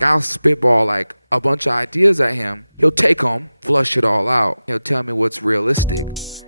that was the big one. Like, I'm saying, here's a good take home. You want to see the whole out. I tell you what you really listen to.